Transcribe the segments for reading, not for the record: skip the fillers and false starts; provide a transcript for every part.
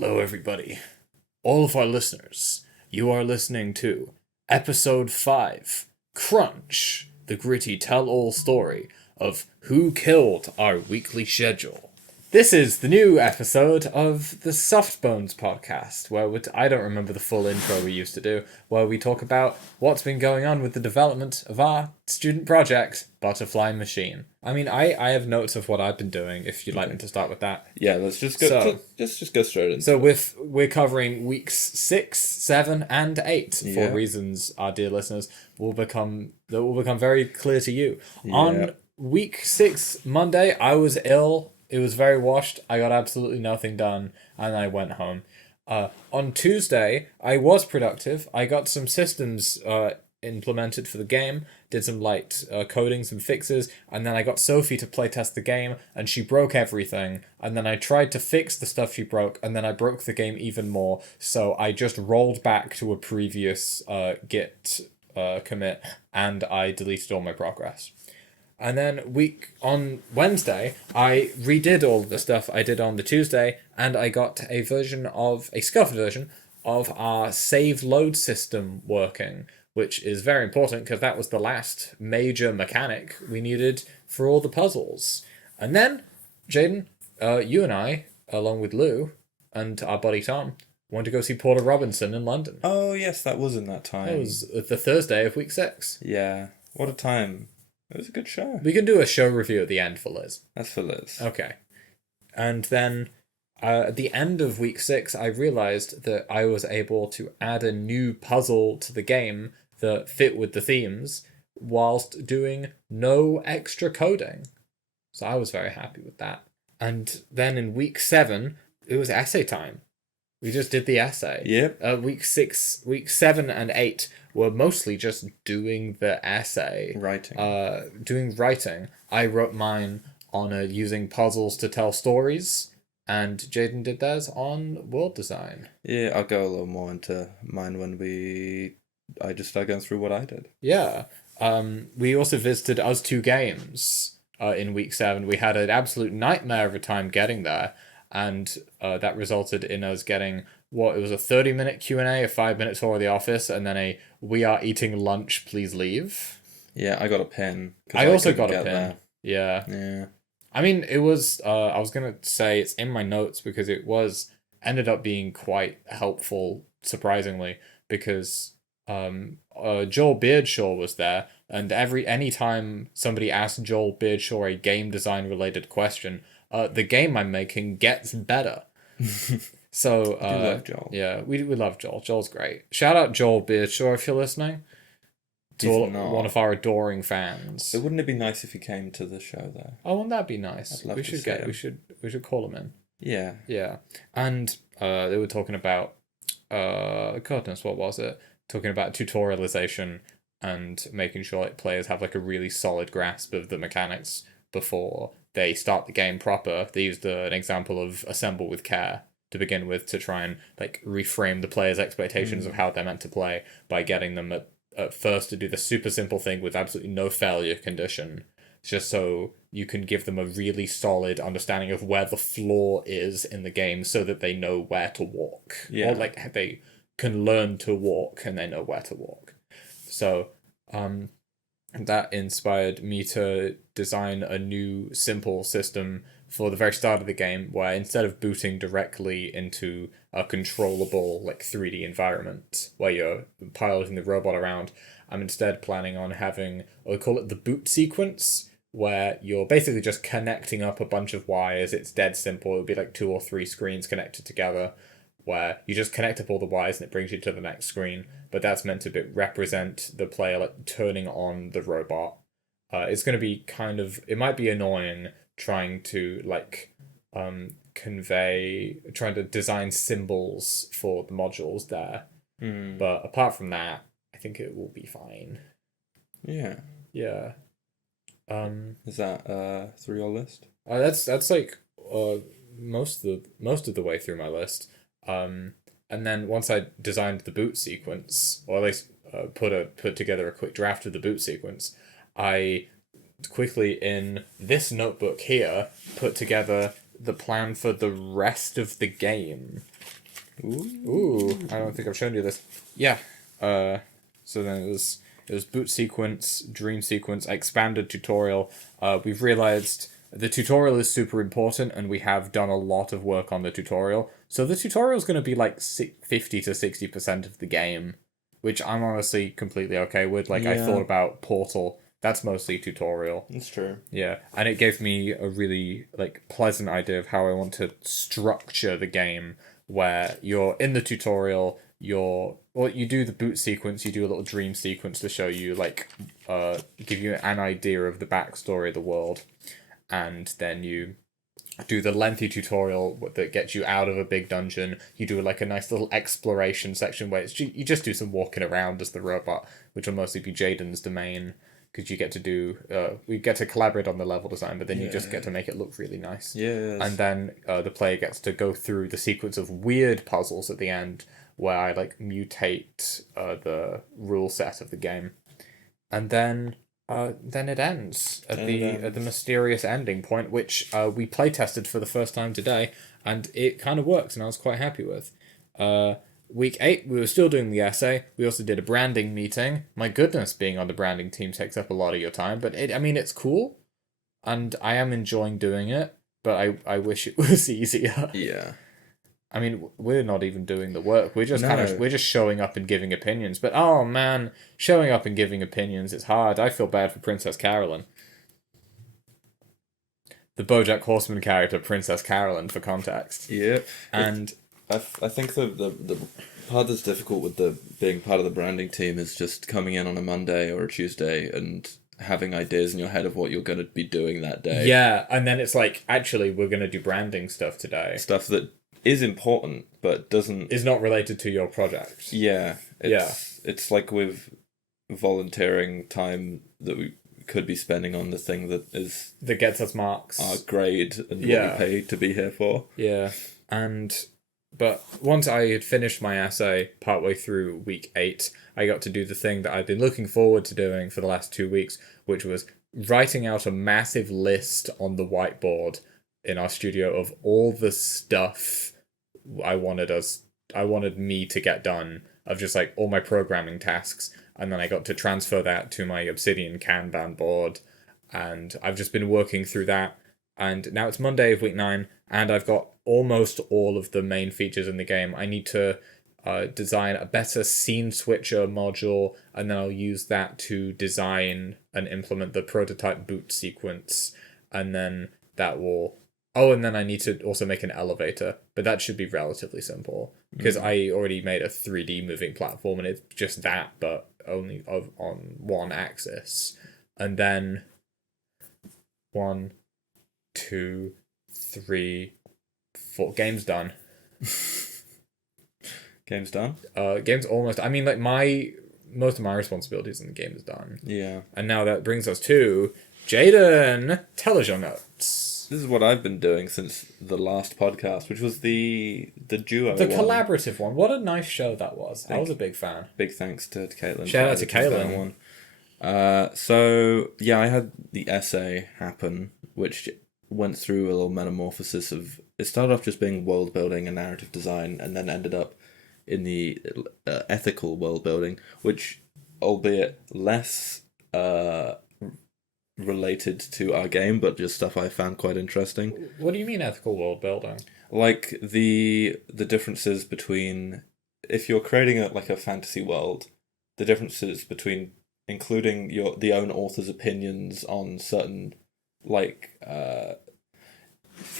Hello, everybody. All of our listeners, you are listening to Episode 5 Crunch, the gritty tell all story of who killed our weekly schedule. This is the new episode of the Soft Bones podcast, where I don't remember the full intro we used to do, where we talk about what's been going on with the development of our student project, Butterfly Machine. I mean, I have notes of what I've been doing, if you'd like me to start with that. Yeah, let's just go. Just go straight into. So we're covering weeks 6, 7, and 8 for reasons our dear listeners will become very clear to you. Yeah. On week 6, Monday, I was ill. It was very washed. I got absolutely nothing done, and I went home. On Tuesday, I was productive. I got some systems implemented for the game, did some light coding, some fixes, and then I got Sophie to playtest the game, and she broke everything, and then I tried to fix the stuff she broke, and then I broke the game even more, so I just rolled back to a previous Git commit, and I deleted all my progress. And then on Wednesday, I redid all the stuff I did on the Tuesday, and I got a scuffed version of our save load system working, which is very important because that was the last major mechanic we needed for all the puzzles. And then, Jaydn, you and I, along with Lou and our buddy Tom, went to go see Porter Robinson in London. Oh yes, that was in that time. It was the Thursday of week 6. Yeah, what a time. It was a good show. We can do a show review at the end for Liz. That's for Liz. Okay. And then at the end of week 6, I realized that I was able to add a new puzzle to the game that fit with the themes whilst doing no extra coding. So I was very happy with that. And then in week 7, it was essay time. We just did the essay. Yep. Week 7 and 8 were mostly just doing the essay. Doing writing. I wrote mine on using puzzles to tell stories, and Jaydn did theirs on world design. Yeah, I'll go a little more into mine when I just start going through what I did. Yeah. We also visited Us 2 Games in week 7. We had an absolute nightmare of a time getting there. And that resulted in us getting it was a 30-minute Q&A, a 5-minute tour of the office, and then a "we are eating lunch, please leave." Yeah, I got a pin. I also got a pin. There. Yeah. I mean, it was. I was gonna say it's in my notes because it ended up being quite helpful, surprisingly, because Joel Beardshaw was there, and any time somebody asked Joel Beardshaw a game design related question, the game I'm making gets better. So we love Joel. Yeah, we love Joel. Joel's great. Shout out Joel Beardshaw if you're listening. One of our adoring fans. So wouldn't it be nice if he came to the show though? Oh, wouldn't that be nice? I'd love to see him. We should call him in. Yeah. Yeah. And they were talking about goodness, what was it? Talking about tutorialization and making sure players have a really solid grasp of the mechanics before they start the game proper. They used an example of assemble with care to begin with to try and reframe the players' expectations of how they're meant to play by getting them at first to do the super simple thing with absolutely no failure condition, just so you can give them a really solid understanding of where the floor is in the game so that they know where to walk. Yeah. Or they can learn to walk and they know where to walk. So that inspired me to design a new simple system for the very start of the game where instead of booting directly into a controllable 3D environment where you're piloting the robot around, I'm instead planning on having, we call it the boot sequence, where you're basically just connecting up a bunch of wires. It's dead simple. It would be 2 or 3 screens connected together, where you just connect up all the wires and it brings you to the next screen. But that's meant to represent the player turning on the robot. It's going to be it might be annoying trying to trying to design symbols for the modules there. But apart from that, I think it will be fine. Yeah. Yeah. Is that through your list? That's most of the way through my list. And then once I designed the boot sequence, or at least put together a quick draft of the boot sequence, I quickly in this notebook here put together the plan for the rest of the game. Ooh, I don't think I've shown you this. Yeah. So then it was boot sequence, dream sequence, expanded tutorial. We've realized the tutorial is super important, and we have done a lot of work on the tutorial. So the tutorial is going to be like 50 to 60% of the game, which I'm honestly completely okay with. Like, I thought about Portal. That's mostly tutorial. That's true. Yeah, and it gave me a really like pleasant idea of how I want to structure the game, where you're in the tutorial, you do the boot sequence, you do a little dream sequence to show you like give you an idea of the backstory of the world, and then you do the lengthy tutorial that gets you out of a big dungeon. You do like a nice little exploration section where you just do some walking around as the robot, which will mostly be Jaydn's domain, because you get to do we get to collaborate on the level design, but then you just get to make it look really nice. Yes. And then the player gets to go through the sequence of weird puzzles at the end where I like mutate the rule set of the game, and then it ends at the mysterious ending point, which we play tested for the first time today, and it kind of works, and I was quite happy with. Week 8, we were still doing the essay. We also did a branding meeting. My goodness, being on the branding team takes up a lot of your time, but it's cool, and I am enjoying doing it, but I wish it was easier. Yeah. I mean, we're not even doing the work. We're just we're just showing up and giving opinions. But oh man, showing up and giving opinions is hard. I feel bad for Princess Carolyn. The BoJack Horseman character, Princess Carolyn, for context. Yeah. And I think the part that's difficult with being part of the branding team is just coming in on a Monday or a Tuesday and having ideas in your head of what you're going to be doing that day. Yeah, and then it's like, actually, we're going to do branding stuff today. Stuff that is important, but is not related to your project. Yeah. It's like with volunteering time that we could be spending on the thing that gets us marks. Our grade and what we pay to be here for. Yeah. But once I had finished my essay partway through week 8, I got to do the thing that I've been looking forward to doing for the last 2 weeks, which was writing out a massive list on the whiteboard in our studio of all the stuff I wanted me to get done, of just like all my programming tasks, and then I got to transfer that to my Obsidian Kanban board, and I've just been working through that, and now it's Monday of week 9, and I've got almost all of the main features in the game. I need to design a better scene switcher module, and then I'll use that to design and implement the prototype boot sequence, and then that will... Oh, and then I need to also make an elevator, but that should be relatively simple, because I already made a 3D moving platform, and it's just that, but only on one axis. And then 1, 2, 3, 4. Game's done. Game's done? Game's almost... I mean, like, most of my responsibilities in the game is done. Yeah. And now that brings us to Jaydn. Tell us your notes. This is what I've been doing since the last podcast, which was the duo The collaborative one. What a nice show that was. I was a big fan. Big thanks to Caitlin. Shout out to Caitlin. So, yeah, I had the essay happen, which went through a little metamorphosis of... It started off just being world building and narrative design, and then ended up in the ethical world building, which, albeit less... related to our game, but just stuff I found quite interesting. What do you mean ethical world building? Like the differences between, if you're creating a fantasy world, the differences between including the own author's opinions on certain, for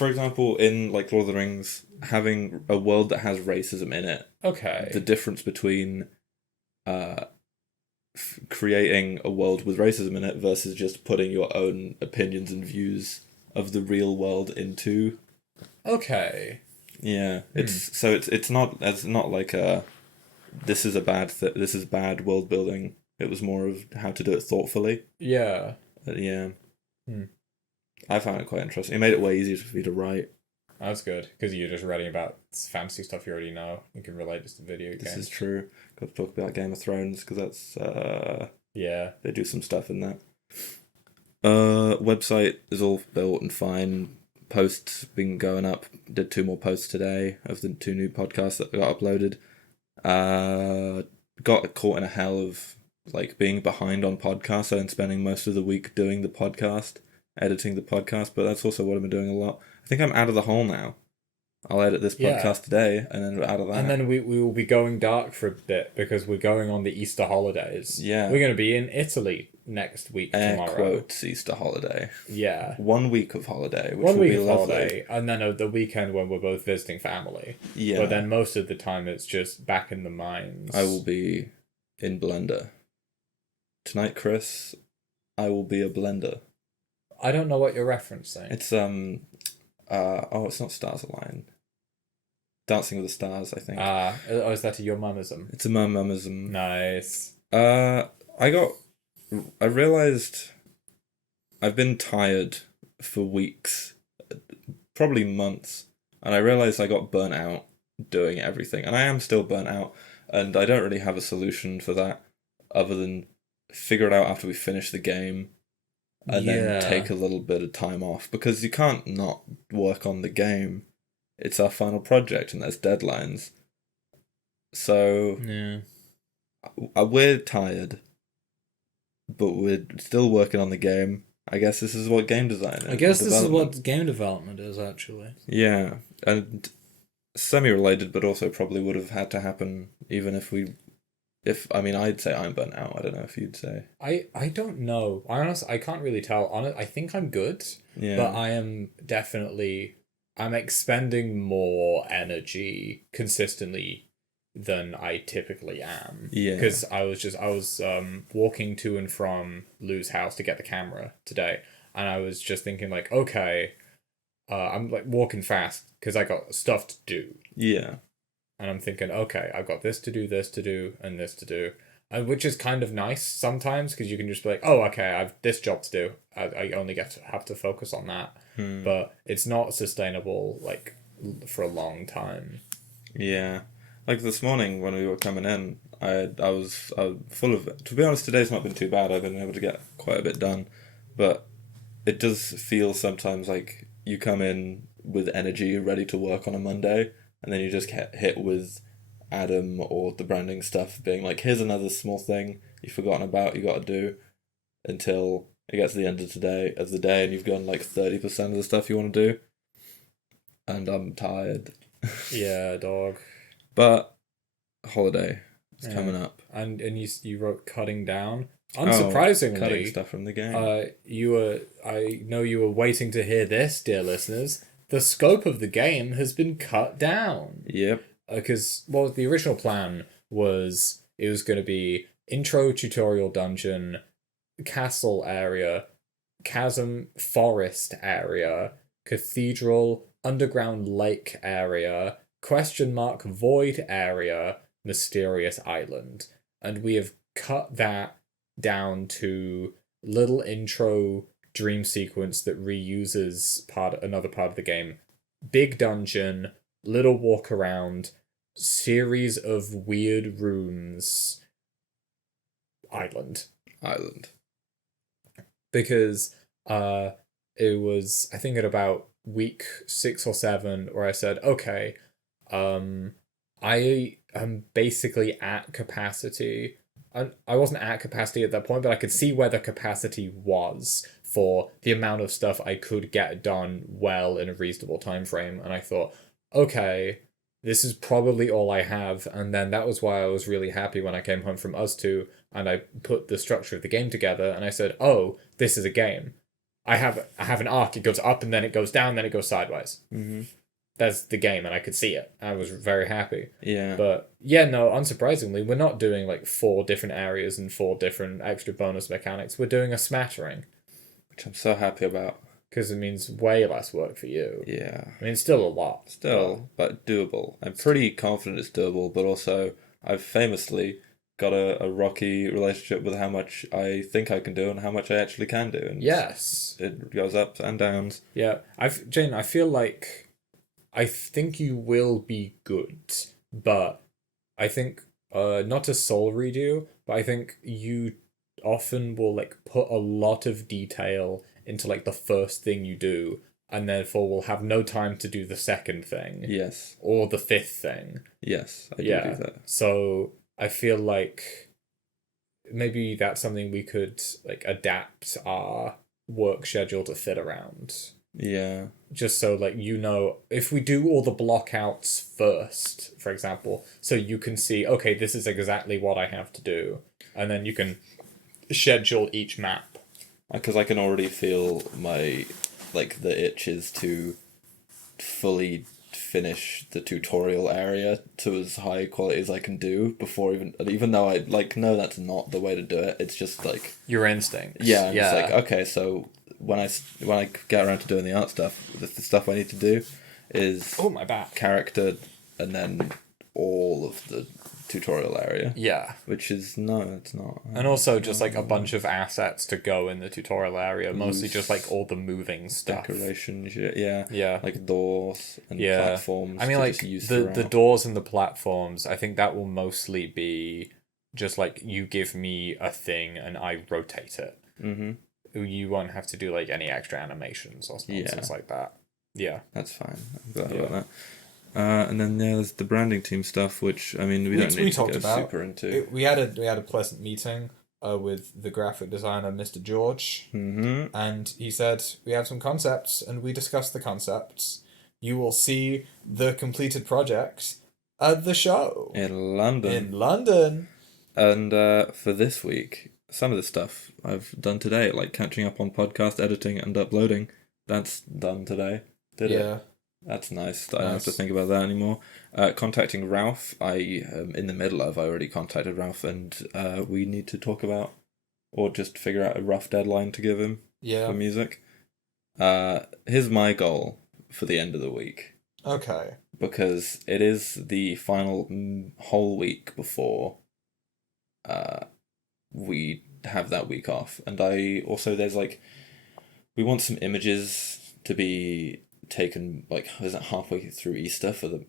example, in like Lord of the Rings, having a world that has racism in it. Okay. The difference between creating a world with racism in it versus just putting your own opinions and views of the real world into. Okay. Yeah, it's not like this is this is bad world building. It was more of how to do it thoughtfully. Yeah. Yeah. I found it quite interesting. It made it way easier for me to write. That's good, because you're just writing about fantasy stuff you already know. You can relate this to video games. This is true. Got to talk about Game of Thrones, because that's... yeah. They do some stuff in that. Website is all built and fine. posts been going up. Did 2 more posts today of the 2 new podcasts that got uploaded. Got caught in a hell of like being behind on podcasts and spending most of the week doing the podcast, editing the podcast, but that's also what I've been doing a lot. I think I'm out of the hole now. I'll edit this podcast today, and then out of that. And then we will be going dark for a bit because we're going on the Easter holidays. Yeah. We're going to be in Italy next week, tomorrow. Quotes Easter holiday. Yeah. 1 week of holiday, which 1 will week be of lovely. holiday, and then the weekend when we're both visiting family. Yeah. But then most of the time it's just back in the mines. I will be in Blender. Tonight, Chris, I will be a blender. I don't know what you're referencing. It's it's not Stars Align. Dancing with the Stars, I think. Is that a your mumism? It's a mumism. Nice. I realized I've been tired for weeks, probably months, and I realized I got burnt out doing everything, and I am still burnt out, and I don't really have a solution for that other than figure it out after we finish the game and then take a little bit of time off, because you can't not work on the game. It's our final project and there's deadlines. So we're tired, but we're still working on the game. I guess this is what game design is. I guess this is what game development is, actually. Yeah, and semi-related, but also probably would have had to happen even I'd say I'm burnt out. I don't know if you'd say. I don't know. I can't really tell. I think I'm good, but I am definitely... I'm expending more energy consistently than I typically am. Yeah. Because I was walking to and from Lou's house to get the camera today, and I was just thinking like, okay, I'm like walking fast because I got stuff to do. Yeah. And I'm thinking, okay, I've got this to do, and this to do. And which is kind of nice sometimes, because you can just be like, oh, okay, I've this job to do. I only have to focus on that. But it's not sustainable, like, for a long time. Yeah. Like this morning when we were coming in, I was full of it. To be honest, today's not been too bad. I've been able to get quite a bit done. But it does feel sometimes like you come in with energy, ready to work on a Monday, and then you just get hit with Adam or the branding stuff being like, here's another small thing you've forgotten about, you got to do, until it gets to the end of the day and you've done like 30% of the stuff you want to do. And I'm tired. Yeah, dog. But holiday is coming up. And you wrote cutting down. Unsurprisingly, cutting stuff from the game. I know you were waiting to hear this, dear listeners. The scope of the game has been cut down. Yep. Because the original plan was it was going to be intro tutorial dungeon, castle area, chasm forest area, cathedral, underground lake area, question mark void area, mysterious island. And we have cut that down to little intro dream sequence that reuses another part of the game. Big dungeon, little walk around, series of weird rooms, island. Because it was, I think, at about week 6 or 7 where I said, okay, I am basically at capacity. I wasn't at capacity at that point, but I could see where the capacity was for the amount of stuff I could get done well in a reasonable time frame. And I thought, okay, this is probably all I have. And then that was why I was really happy when I came home from Us 2 and I put the structure of the game together and I said, oh, this is a game. I have an arc. It goes up and then it goes down, then it goes sideways. Mm-hmm. That's the game, and I could see it. I was very happy. Yeah. But yeah, no, unsurprisingly, we're not doing like 4 different areas and 4 different extra bonus mechanics. We're doing a smattering. Which I'm so happy about. Because it means way less work for you. Yeah. I mean, it's still a lot. But doable. I'm pretty confident it's doable, but also I've famously got a rocky relationship with how much I think I can do and how much I actually can do. And yes. It goes ups and downs. Yeah. Jane, I feel like... I think you will be good, but I think, not to soul read you, but I think you often will, like, put a lot of detail into, like, the first thing you do, and therefore we'll have no time to do the second thing. Yes. Or the fifth thing. Yes, I do that. So I feel like maybe that's something we could like adapt our work schedule to fit around. Yeah. Just so like if we do all the blockouts first, for example, so you can see, okay, this is exactly what I have to do, and then you can schedule each map. Because I can already feel the itches to fully finish the tutorial area to as high quality as I can do before even though I know that's not the way to do it. It's just like your instincts. Yeah, I'm just like, okay, so when I get around to doing the art stuff, the stuff I need to do is my back character and then all of the tutorial area. Yeah. Which is it's not. And also just like a bunch of assets to go in the tutorial area, mostly just like all the moving stuff. Decoration shit, yeah. Yeah. Like doors and platforms. I mean, like the doors and the platforms, I think that will mostly be just like you give me a thing and I rotate it. Mm-hmm. You won't have to do like any extra animations or nonsense like that. Yeah. That's fine. I'm glad about that. And then there's the branding team stuff, which I mean we don't need to go super into. We had a pleasant meeting with the graphic designer, Mr. George, and he said we have some concepts, and we discussed the concepts. You will see the completed project at the show in London. And for this week, some of the stuff I've done today, like catching up on podcast editing and uploading, that's done today. Did it? That's nice. I don't have to think about that anymore. Contacting Ralph, I am in the middle of. I already contacted Ralph, and we need to talk about, or just figure out a rough deadline to give him for music. Here's my goal for the end of the week. Okay. Because it is the final whole week before we have that week off. And there's like, we want some images to be taken, like, is it halfway through Easter for the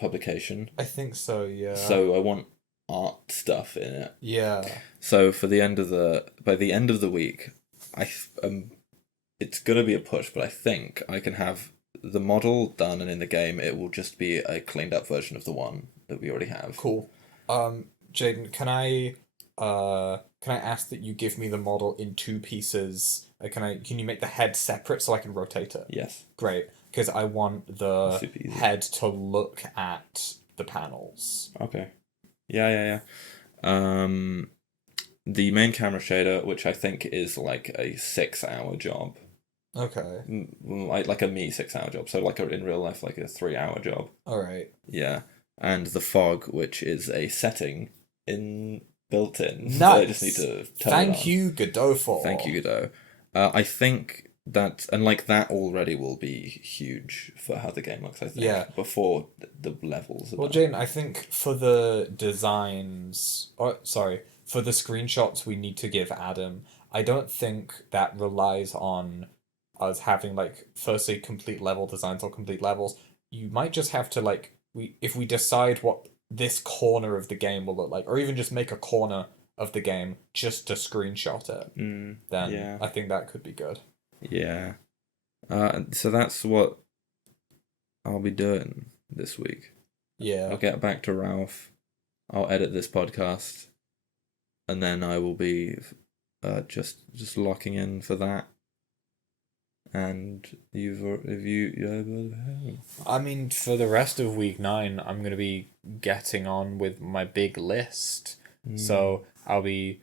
publication? I think so, yeah. So I want art stuff in it. Yeah. So by the end of the week, it's gonna be a push, but I think I can have the model done, and in the game it will just be a cleaned up version of the one that we already have. Cool. Jaydn, can I ask that you give me the model in two pieces? Can you make the head separate so I can rotate it? Yes. Great, because I want the head to look at the panels. Okay. Yeah. The main camera shader, which I think is like a 6-hour job. Okay. Like a me 6-hour job. So like in real life, like a 3-hour job. All right. Yeah. And the fog, which is a setting built in. Nice. So I just need to turn it on. Thank you, Godot. Thank you, Godot. I think that, and like that already will be huge for how the game looks, I think. Yeah. Before the levels. Well, Jaydn, I think for the designs, for the screenshots we need to give Adam, I don't think that relies on us having, like, firstly, complete level designs or complete levels. You might just have to, like, if we decide what this corner of the game will look like, or even just make a corner of the game just to screenshot it, then I think that could be good. Yeah. So that's what I'll be doing this week. Yeah. I'll get back to Ralph. I'll edit this podcast. And then I will be just locking in for that. And I mean, for the rest of week 9, I'm going to be getting on with my big list. So I'll be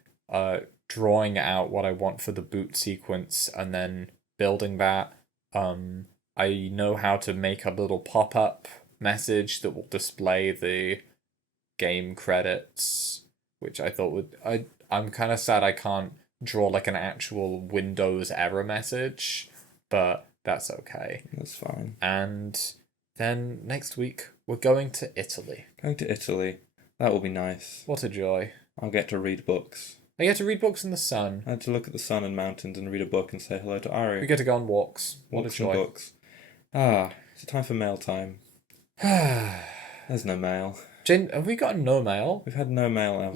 drawing out what I want for the boot sequence and then building that. I know how to make a little pop-up message that will display the game credits, which I thought I'm kind of sad I can't draw like an actual Windows error message, but that's okay. That's fine. And then next week we're going to Italy. That will be nice. What a joy. I'll get to read books. I get to read books in the sun. I had to look at the sun and mountains and read a book and say hello to Ari. We get to go on walks. What a joy. And books. It's a time for mail time. There's no mail. Jaydn, have we gotten no mail? We've had no mail ever.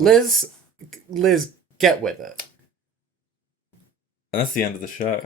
Liz, get with it. And that's the end of the show.